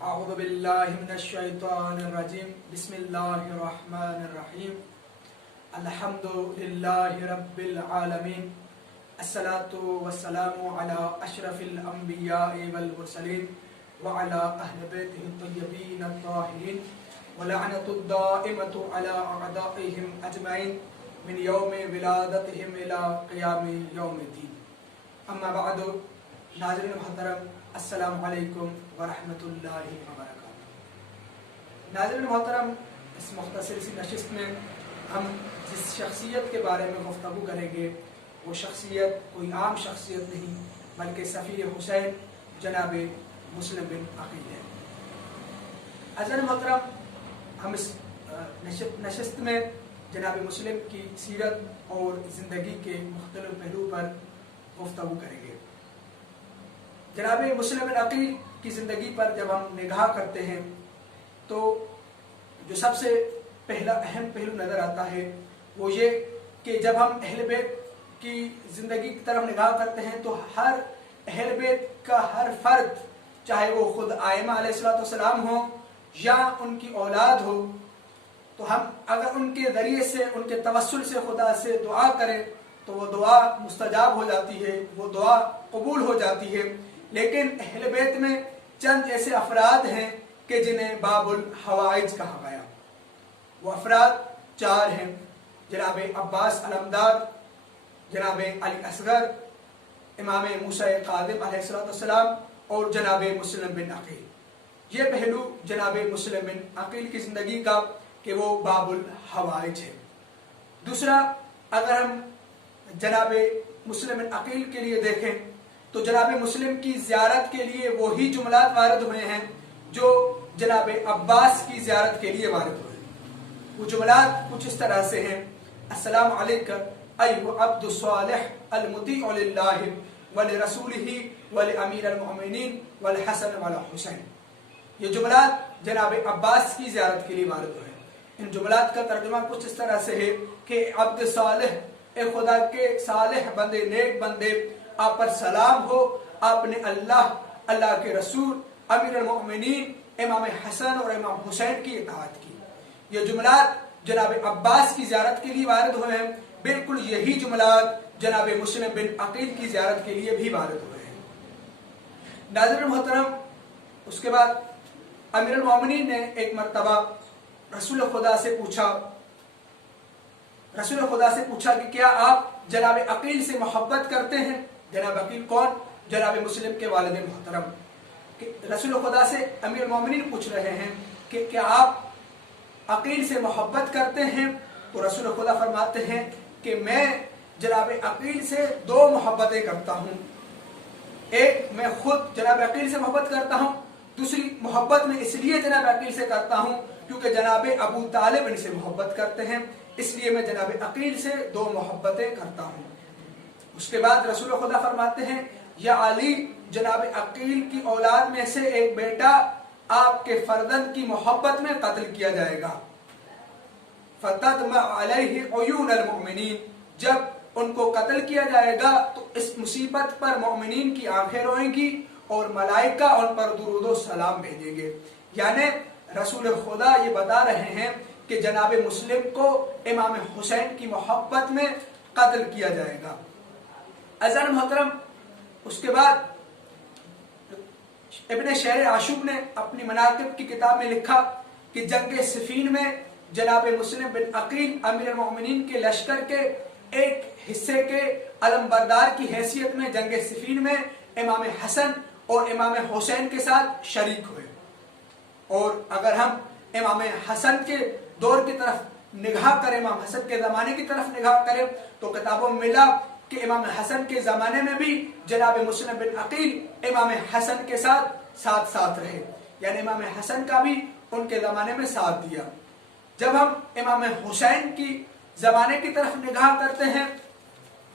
أعوذ بالله من الشيطان الرجيم بسم الله الرحمن الرحيم الحمد لله رب العالمين الصلاة والسلام على أشرف الأنبياء والمرسلين وعلى أهل بيته الطيبين الطاهرين ولعنة الدائمة على أعدائهم أجمعين من يوم ولادتهم إلى قيام يوم الدين. أما بعد ناظرین محترم السلام علیکم ورحمۃ اللہ وبرکاتہ. ناظرین محترم، اس مختصر سی نشست میں ہم جس شخصیت کے بارے میں گفتگو کریں گے وہ شخصیت کوئی عام شخصیت نہیں بلکہ صفی حسین جناب مسلم بن عقیل ہے. ناظرین محترم، ہم اس نشست میں جناب مسلم کی سیرت اور زندگی کے مختلف پہلو پر گفتگو کریں گے. جناب مسلم بن عقیل کی زندگی پر جب ہم نگاہ کرتے ہیں تو جو سب سے پہلا اہم پہلو نظر آتا ہے وہ یہ کہ جب ہم اہل بیت کی زندگی کی طرف نگاہ کرتے ہیں تو ہر اہل بیت کا ہر فرد، چاہے وہ خود آئمہ علیہ السلام ہوں یا ان کی اولاد ہو، تو ہم اگر ان کے ذریعے سے، ان کے توسل سے خدا سے دعا کریں تو وہ دعا مستجاب ہو جاتی ہے، وہ دعا قبول ہو جاتی ہے. لیکن اہل بیت میں چند ایسے افراد ہیں کہ جنہیں باب الحوائج کہا گیا. وہ افراد چار ہیں: جناب عباس علمدار، جناب علی اصغر، امام موسیٰ کاظم علیہ السلام اور جناب مسلم بن عقیل. یہ پہلو جناب مسلم بن عقیل کی زندگی کا کہ وہ باب الحوائج ہے. دوسرا، اگر ہم جناب مسلم بن عقیل کے لیے دیکھیں تو جناب مسلم کی زیارت کے لیے وہی جملات وارد ہوئے ہیں جو جناب عباس کی زیارت کے لیے وارد ہوئے. وہ جملات کچھ اس طرح سے ہیں: السلام علیکہ ایھا عبد الصالح المطیع للہ ولرسولہ ولامیر المؤمنین والحسن والحسین. یہ جملات جناب عباس کی زیارت کے لیے وارد ہوئے. ان جملات کا ترجمہ کچھ اس طرح سے ہے کہ عبد صالح، اے خدا کے صالح بندے، نیک بندے، آپ پر سلام ہو. آپ نے اللہ کے رسول، امیر المؤمنین امام حسن اور امام حسین کی اطاعت کی. یہ جملات جناب عباس کی زیارت کے لیے وارد ہوئے ہیں. بالکل یہی جملات جناب مسلم بن عقیل کی زیارت کے لیے بھی وارد ہوئے ہیں. ناظرین محترم، اس کے بعد امیر المؤمنین نے ایک مرتبہ رسول خدا سے پوچھا کہ کیا آپ جناب عقیل سے محبت کرتے ہیں؟ جناب عقیل کون؟ جناب مسلم کے والد محترم. رسول خدا سے امیر المومنین پوچھ رہے ہیں کہ کیا آپ عقیل سے محبت کرتے ہیں؟ تو رسول خدا فرماتے ہیں کہ میں جناب عقیل سے دو محبتیں کرتا ہوں. ایک، میں خود جناب عقیل سے محبت کرتا ہوں. دوسری محبت میں اس لیے جناب عقیل سے کرتا ہوں کیونکہ جناب ابو طالب ان سے محبت کرتے ہیں، اس لیے میں جناب عقیل سے دو محبتیں کرتا ہوں. اس کے بعد رسول خدا فرماتے ہیں: یا علی، جناب عقیل کی اولاد میں سے ایک بیٹا آپ کے فرزند کی محبت میں قتل کیا جائے گا. فتدمع علیہ عیون المؤمنین، جب ان کو قتل کیا جائے گا تو اس مصیبت پر مومنین کی آنکھیں روئیں گی اور ملائکہ ان پر درود و سلام بھیجیں گے. یعنی رسول خدا یہ بتا رہے ہیں کہ جناب مسلم کو امام حسین کی محبت میں قتل کیا جائے گا. عزیزان محترم، اس کے بعد ابن شہر عاشوب نے اپنی مناقب کی کتاب میں لکھا کہ جنگ صفین میں جناب مسلم بن عقیل امیر المؤمنین کے لشکر کے ایک حصے کے علمبردار کی حیثیت میں جنگ صفین میں امام حسن اور امام حسین کے ساتھ شریک ہوئے. اور اگر ہم امام حسن کے دور کی طرف نگاہ کریں، امام حسن کے زمانے کی طرف نگاہ کریں تو کتابوں میں ملا کہ امام حسن کے زمانے میں بھی جناب مسلم بن عقیل امام حسن کے ساتھ رہے، یعنی امام حسن کا بھی ان کے زمانے میں ساتھ دیا. جب ہم امام حسین کی زمانے کی طرف نگاہ کرتے ہیں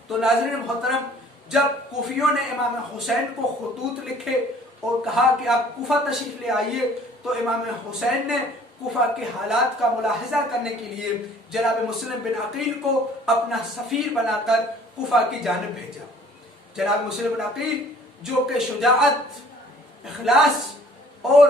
تو ناظرین محترم، جب کوفیوں نے امام حسین کو خطوط لکھے اور کہا کہ آپ کوفہ تشریف لے آئیے، تو امام حسین نے کوفہ کے حالات کا ملاحظہ کرنے کے لیے جناب مسلم بن عقیل کو اپنا سفیر بنا کر کوفہ کی جانب بھیجا. جناب مسلم بن عقیل جو کہ شجاعت، اخلاص اور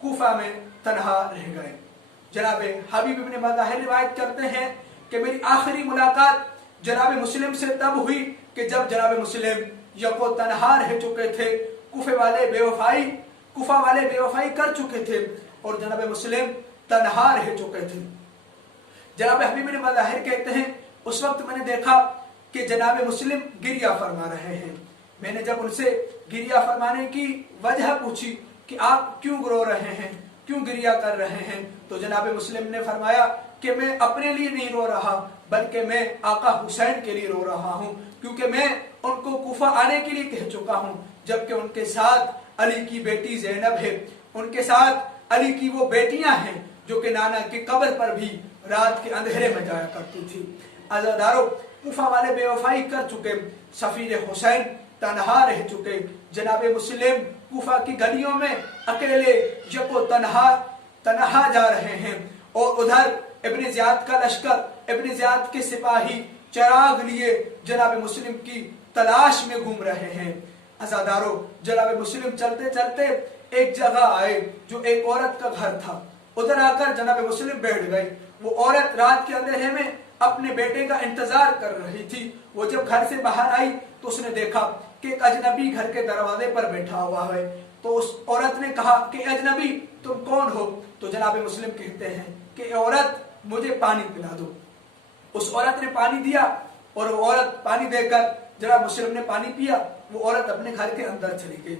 کوفہ میں تنہا رہ گئے۔ جناب حبیب ابن مظاہر روایت کرتے ہیں کہ میری آخری ملاقات جناب مسلم سے تب ہوئی کہ جب جناب مسلم یکو تنہا رہ چکے تھے، کوفہ والے بے وفائی کر چکے تھے اور جناب مسلم تنہا رہ چکے تھے۔ جناب حبیب ابن مظاہر کہتے ہیں اس وقت میں نے دیکھا کہ جناب مسلم گریہ فرما رہے ہیں۔ میں نے جب ان سے گریہ فرمانے کی وجہ پوچھی کہ آپ کیوں رو رہے ہیں، کیوں گریہ کر رہے ہیں، تو جناب مسلم نے فرمایا کہ میں اپنے لیے نہیں رو رہا بلکہ میں آقا حسین کے لیے رو رہا ہوں، کیونکہ میں ان کو کوفہ آنے کے لیے کہہ چکا ہوں، جبکہ ان کے ساتھ علی کی بیٹی زینب ہے، ان کے ساتھ علی کی وہ بیٹیاں ہیں جو کہ نانا کی قبر پر بھی رات کے اندھیرے میں جایا کرتی تھی۔ عزادارو، کوفہ والے بے وفائی کر چکے، سفیر حسین تنہا رہ چکے، جناب مسلم کوفہ کی گلیوں میں اکیلے یکو تنہا جا رہے ہیں، اور ادھر ابن زیاد کا لشکر، ابن زیاد کے سپاہی چراغ لیے جناب مسلم کی تلاش میں گھوم رہے ہیں۔ عزادارو، جناب مسلم چلتے چلتے ایک جگہ آئے جو ایک عورت کا گھر تھا، ادھر آ کر جناب مسلم بیٹھ گئے۔ وہ عورت رات کے اندھیرے میں اپنے بیٹے کا انتظار کر رہی تھی۔ وہ جب گھر سے باہر آئی تو اس نے دیکھا کہ ایک اجنبی گھر کے دروازے پر بیٹھا ہوا ہے، تو اس عورت نے کہا کہ اجنبی تم کون ہو؟ تو جناب مسلم کہتے ہیں کہ عورت مجھے پانی پلا دو۔ اس عورت نے پانی دیا اور وہ عورت پانی دے کر جناب مسلم نے پانی پیا، وہ عورت اپنے گھر کے اندر چلی گئی۔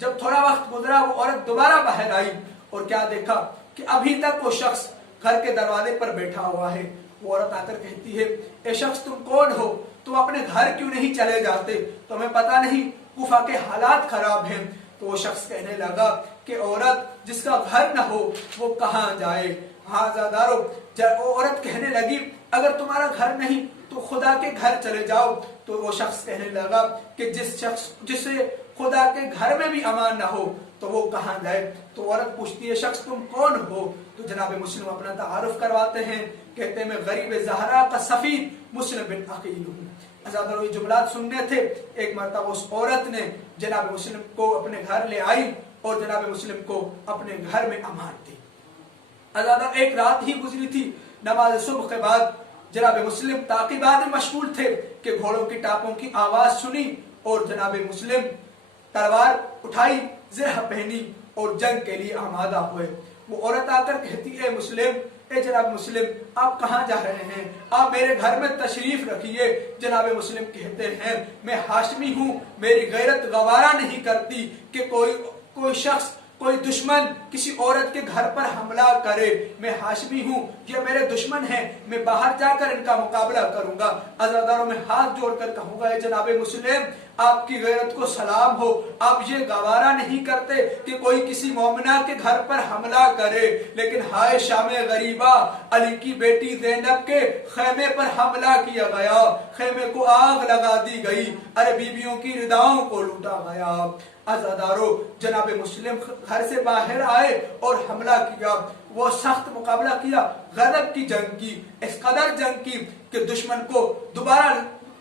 جب تھوڑا وقت گزرا وہ عورت دوبارہ باہر آئی اور کیا دیکھا کہ ابھی تک وہ شخص گھر کے دروازے پر بیٹھا ہوا ہے۔ وہ عورت آ کر کہتی ہے، اے شخص تم کون ہو؟ تم اپنے گھر کیوں نہیں چلے جاتے؟ تمہیں پتہ نہیں کوفہ کے حالات خراب ہیں؟ تو وہ شخص کہنے لگا کہ عورت جس کا گھر نہ ہو وہ کہاں جائے؟ ہاں زادارو، جب وہ عورت کہنے لگی اگر تمہارا گھر نہیں تو خدا کے گھر چلے جاؤ، تو وہ شخص کہنے لگا کہ جسے خدا کے گھر میں بھی امان نہ ہو تو وہ کہاں جائے؟ تو عورت پوچھتی ہے شخص تم کون ہو؟ تو جناب مسلم اپنا تعارف کرواتے ہیں، کہتے ہیں میں غریب زہرا کا سفیر مسلم بن عقیل ہوں۔ عزادارو، یہ جملات سننے تھے، ایک مرتبہ اس عورت نے جناب مسلم کو اپنے گھر لے آئی اور جناب مسلم کو اپنے گھر میں امان دی۔ عزادارو، ایک رات ہی گزری تھی، نماز صبح کے بعد جناب مسلم تعقیبات میں مشغول تھے کہ گھوڑوں کی ٹاپوں کی آواز سنی اور جناب مسلم تلوار اٹھائی، زرہ پہنی اور جنگ کے لیے آمادہ ہوئے۔ وہ عورت آ کر کہتی ہے مسلم، اے جناب مسلم آپ کہاں جا رہے ہیں؟ آپ میرے گھر میں تشریف رکھیے۔ جناب مسلم کہتے ہیں میں ہاشمی ہوں، میری غیرت گوارا نہیں کرتی کہ کوئی شخص، کوئی دشمن کسی عورت کے گھر پر حملہ کرے۔ میں ہاشمی ہوں، یہ میرے دشمن ہیں، میں باہر جا کر ان کا مقابلہ کروں گا۔ عزاداروں، میں ہاتھ جوڑ کر کہوں گا اے جناب مسلم آپ کی غیرت کو سلام ہو، آپ یہ گوارا نہیں کرتے کہ کوئی کسی مومنہ کے گھر پر حملہ کرے، لیکن ہائے شام غریبہ، علی کی بیٹی زینب کے خیمے پر حملہ کیا گیا، خیمے کو آگ لگا دی گئی، ارے بیویوں کی رداؤں کو لوٹا گیا۔ عزادارو، جناب مسلم گھر سے باہر آئے اور حملہ کیا، وہ سخت مقابلہ کیا، غضب کی جنگ کی، اس قدر جنگ کی کہ دشمن کو دوبارہ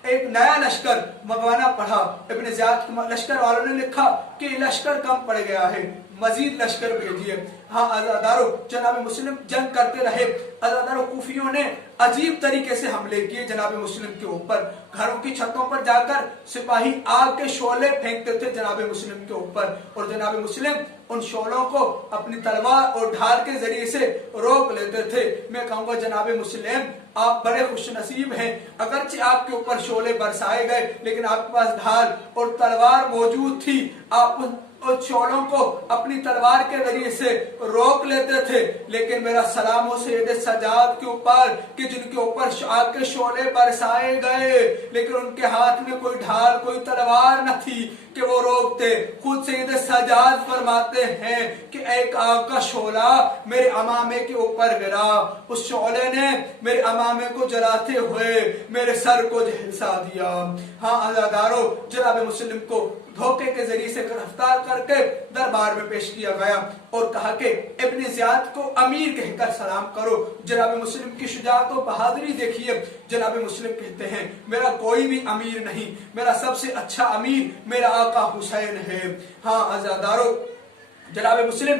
ایک نیا لشکر منگوانا پڑا۔ ابن زیاد لشکر والوں نے لکھا کہ لشکر کم پڑ گیا ہے، مزید لشکر بھیجیے۔ ہاں عزادارو، جناب مسلم جنگ کرتے رہے۔ عزادارو، کوفیوں نے عجیب طریقے سے حملے کیے جناب مسلم کے اوپر، گھروں کی چھتوں پر جا کر سپاہی آگ کے شعلے پھینکتے تھے جناب مسلم کے اوپر، اور جناب مسلم ان شعلوں کو اپنی تلوار اور ڈھال کے ذریعے سے روک لیتے تھے۔ میں کہوں گا جناب مسلم آپ بڑے خوش نصیب ہیں، اگرچہ آپ کے اوپر شعلے برسائے گئے لیکن آپ کے پاس ڈھال اور تلوار موجود تھی، آپ ان شعلوں کو اپنی تلوار کے ذریعے سے روک لیتے تھے۔ لیکن میرا سلام ہو سید سجاد کے اوپر کہ جن کے اوپر آگ کے شعلے برسائے گئے لیکن ان کے ہاتھ میں کوئی ڈھال، کوئی تلوار نہ تھی کہ وہ روکتے۔ خود سید سجاد فرماتے ہیں کہ ایک آگ کا شعلہ میرے امامے کے اوپر گرا، اس شعلے نے میرے امامے کو جلاتے ہوئے میرے سر کو جھلسا دیا۔ ہاں عزادارو، جناب مسلم کو دھوکے کے ذریعے سے گرفتار کر کے دربار میں پیش کیا گیا اور کہا کہ ابن زیاد کو امیر کہہ کر سلام کرو۔ جناب مسلم کی شجاعت و بہادری دیکھیے، جناب مسلم کہتے ہیں میرا کوئی بھی امیر نہیں، میرا سب سے اچھا امیر میرا آقا حسین ہے۔ ہاں عزادارو، جناب مسلم